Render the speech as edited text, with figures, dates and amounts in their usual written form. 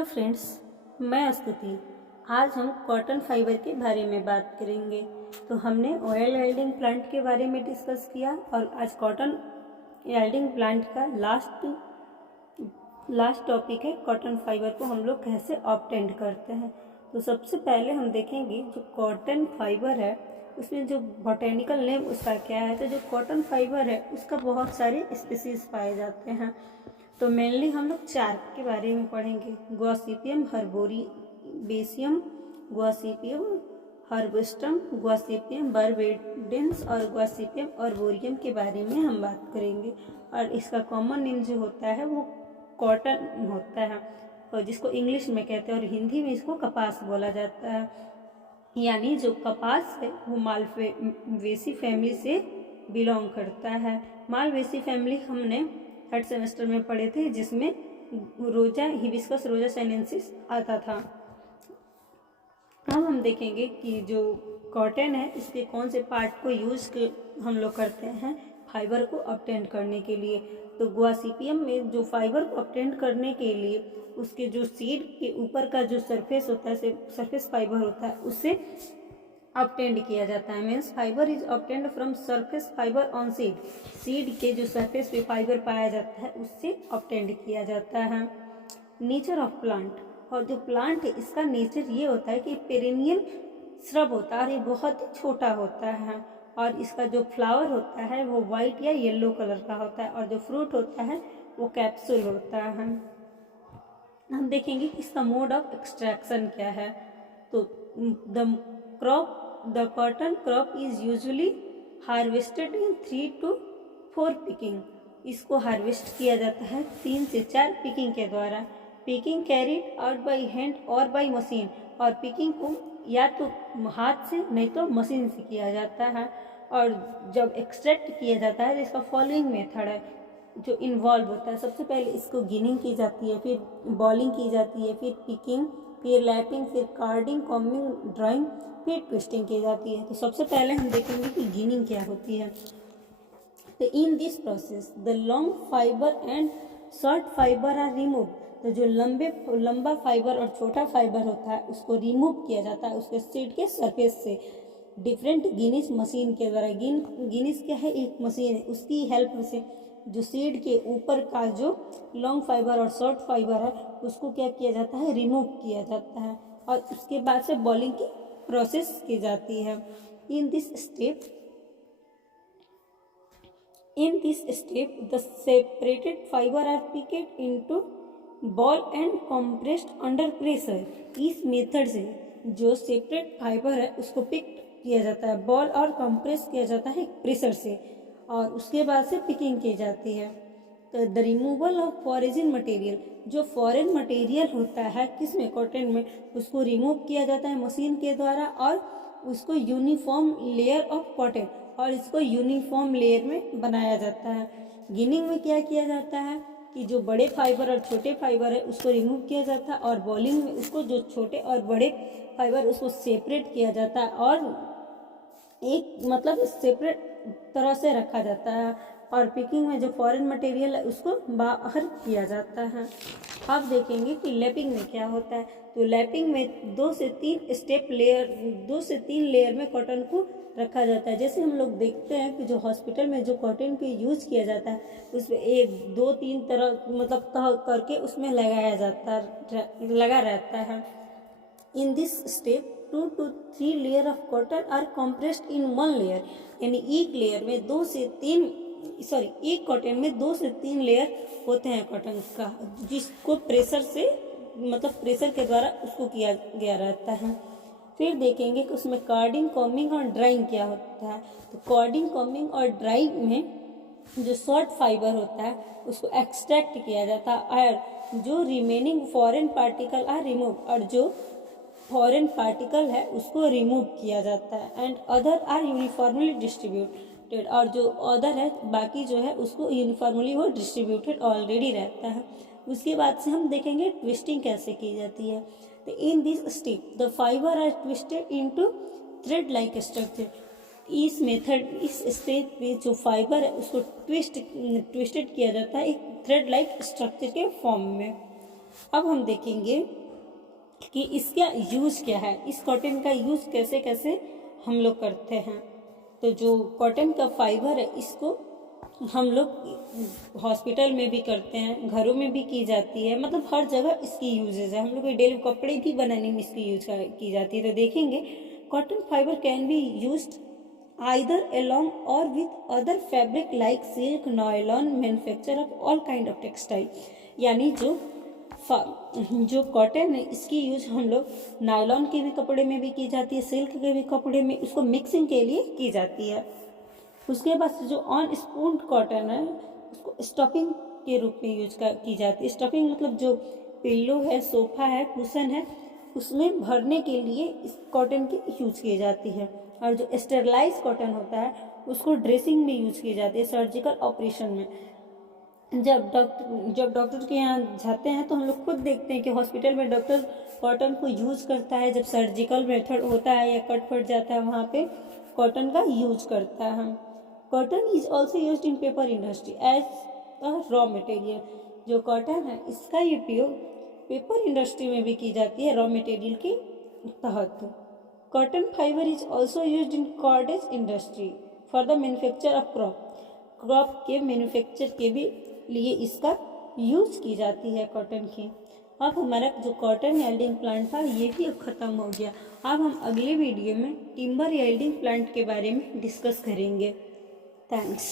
Hello friends, मैं स्तुति। आज हम कॉटन फाइबर के बारे में बात करेंगे। तो हमने ऑयल वेल्डिंग प्लांट के बारे में डिस्कस किया और आज कॉटन वेल्डिंग प्लांट का लास्ट टॉपिक है कॉटन फाइबर को हम लोग कैसे ऑब्टेन करते हैं। तो सबसे पहले हम देखेंगे जो कॉटन फाइबर है उसमें जो बॉटेनिकल नेम उसका क्या है। तो जो कॉटन फाइबर है उसका बहुत सारे स्पीसीज पाए जाते हैं। तो मेनली हम लोग 4 के बारे में पढ़ेंगे। गॉसिपियम हर्बोरिबेसियम, गॉसिपियम हर्बस्टम, गॉसिपियम बर्बेडेंस और गॉसिपियम आर्बोरियम के बारे में हम बात करेंगे। और इसका कॉमन नेम जो होता है वो कॉटन होता है और जिसको इंग्लिश में कहते हैं और हिंदी में इसको कपास बोला जाता है। यानी जो कपास है वो मालवेसी फैमिली से बिलोंग करता है। मालवेसी फैमिली हमने 3rd सेमेस्टर में पढ़े थे जिसमें रोजा हिबिस्कस रोजा साइनेंसिस आता था। अब हम देखेंगे कि जो कॉटन है इसके कौन से पार्ट को हम लोग करते हैं फाइबर को ऑब्टेन करने के लिए। तो गॉसिपियम में जो फाइबर को ऑब्टेन करने के लिए उसके जो सीड के ऊपर का जो सरफेस होता है, सरफेस फाइबर होता है, उससे ऑब्टेंड किया जाता है। Means fibre is obtained from surface fibre on seed. Seed के जो सरफेस पे फाइबर पाया जाता है उससे ऑब्टेंड किया जाता है। नेचर ऑफ प्लांट, और जो प्लांट है इसका नेचर ये होता है कि पेरेनियल श्रब होता है और ये बहुत ही छोटा होता है और इसका जो फ्लावर होता है वो वाइट या येलो कलर का होता है और जो फ्रूट होता है वो कैप्सूल होता है। हम देखेंगे कि इसका मोड ऑफ एक्सट्रैक्शन क्या है। तो the cotton crop is usually harvested in 3 to 4 picking. इसको हार्वेस्ट किया जाता है 3 से 4 पिकिंग के द्वारा। Picking carried out by hand और बाई मशीन, और पिकिंग को या तो हाथ से नहीं तो मशीन से किया जाता है। और जब एक्सट्रैक्ट किया जाता है तो इसका फॉलोइंग मेथड है जो इन्वॉल्व होता है। सबसे पहले इसको गिनिंग की जाती है, फिर बॉलिंग की जाती है, फिर पिकिंग, फिर लैपिंग, फिर कार्डिंग, कॉम्बिंग, ड्राइंग, फिर ट्विस्टिंग की जाती है। तो सबसे पहले हम देखेंगे कि गिनिंग क्या होती है। तो in this process the long fibre and short fibre are remove. तो जो लंबा फाइबर और छोटा फाइबर होता है उसको रिमूव किया जाता है उसके सीड के सरफेस से डिफरेंट गिनिस मशीन के द्वारा। गिनिस क्या है, एक मशीन है, उसकी हेल्प से जो सीड के ऊपर का जो लॉन्ग फाइबर और शॉर्ट फाइबर है उसको क्या किया जाता है, रिमूव किया जाता है और उसके बाद से बॉलिंग की प्रोसेस की जाती है। In this step the separated fiber are picked into ball and compressed under pressure. इस मेथड से जो सेपरेट फाइबर है उसको पिक किया जाता है, बॉल और कंप्रेस किया जाता है प्रेशर से और उसके बाद से पिकिंग की जाती है। तो the removal of foreign material, जो फॉरेन मटेरियल होता है किसमें, कॉटन में, उसको रिमूव किया जाता है मशीन के द्वारा और उसको यूनिफॉर्म लेयर ऑफ कॉटन, और इसको यूनिफॉर्म लेयर में बनाया जाता है। गिनिंग में क्या किया जाता है कि जो बड़े फाइबर और छोटे फाइबर है उसको रिमूव किया जाता है और बॉलिंग में उसको जो छोटे और बड़े फाइबर उसको सेपरेट किया जाता है और एक मतलब सेपरेट तरह से रखा जाता है और पिकिंग में जो फॉरेन मटेरियल है उसको बाहर किया जाता है। अब देखेंगे कि लैपिंग में क्या होता है। तो लैपिंग में 2 से 3 लेयर में कॉटन को रखा जाता है। जैसे हम लोग देखते हैं कि जो हॉस्पिटल में जो कॉटन को यूज किया जाता है उसमें 1, 2, 3 तरह मतलब तह करके उसमें लगा रहता है। In this step 2 to 3 layer of cotton are compressed in 1 layer. यानी एक कॉटन में 2 से 3 लेयर होते हैं कॉटन का, जिसको प्रेशर के द्वारा उसको किया गया रहता है। फिर देखेंगे कि उसमें कार्डिंग, कॉम्बिंग और ड्राइंग क्या होता है। तो कार्डिंग, कॉम्बिंग और ड्राइंग में जो शॉर्ट फाइबर होता है उसको एक्सट्रैक्ट किया जाता है और जो remaining foreign particle are remove, और जो फॉरेन पार्टिकल है उसको रिमूव किया जाता है। And other are uniformly distributed, और जो अदर है बाकी जो है उसको यूनिफॉर्मली वो डिस्ट्रीब्यूटेड ऑलरेडी रहता है। उसके बाद से हम देखेंगे ट्विस्टिंग कैसे की जाती है। तो in this step the fibre are twisted into thread like structure. इस स्टेप में जो फाइबर है उसको ट्विस्टेड किया जाता है एक थ्रेड लाइक स्ट्रक्चर के फॉर्म में। अब हम देखेंगे कि इसका यूज़ क्या है, इस कॉटन का यूज़ कैसे कैसे हम लोग करते हैं। तो जो कॉटन का फाइबर है इसको हम लोग हॉस्पिटल में भी करते हैं, घरों में भी की जाती है, मतलब हर जगह इसकी यूजेज है। हम लोग डेली कपड़े भी बनाने में इसकी यूज की जाती है। तो देखेंगे cotton fiber can be used either along और with other fabric like silk, nylon, manufacture of all kind of textile. यानी जो कॉटन है इसकी यूज हम लोग नायलॉन के भी कपड़े में भी की जाती है, सिल्क के भी कपड़े में उसको मिक्सिंग के लिए की जाती है। उसके बाद जो ऑन स्पून्ड कॉटन है उसको स्टफिंग के रूप में यूज की जाती है। स्टफिंग मतलब जो पिल्लो है, सोफा है, कुशन है, उसमें भरने के लिए इस कॉटन की यूज की जाती है। और जो स्टेरलाइज कॉटन होता है उसको ड्रेसिंग में यूज की जाती है, सर्जिकल ऑपरेशन में। जब डॉक्टर के यहाँ जाते हैं तो हम लोग खुद देखते हैं कि हॉस्पिटल में डॉक्टर कॉटन को यूज करता है। जब सर्जिकल मेथड होता है या कट फट जाता है वहाँ पे कॉटन का यूज करता है हम। Cotton is also use in paper industry as a raw material. जो कॉटन है इसका उपयोग पेपर इंडस्ट्री में भी की जाती है रॉ मटेरियल के तहत। Cotton fibre is also use in cordage industry for the manufacture of crop के मैन्युफैक्चर के भी लिए इसका यूज की जाती है कॉटन की। अब हमारा जो कॉटन येल्डिंग प्लांट था ये भी अब ख़त्म हो गया। अब हम अगले वीडियो में टिम्बर येल्डिंग प्लांट के बारे में डिस्कस करेंगे। थैंक्स।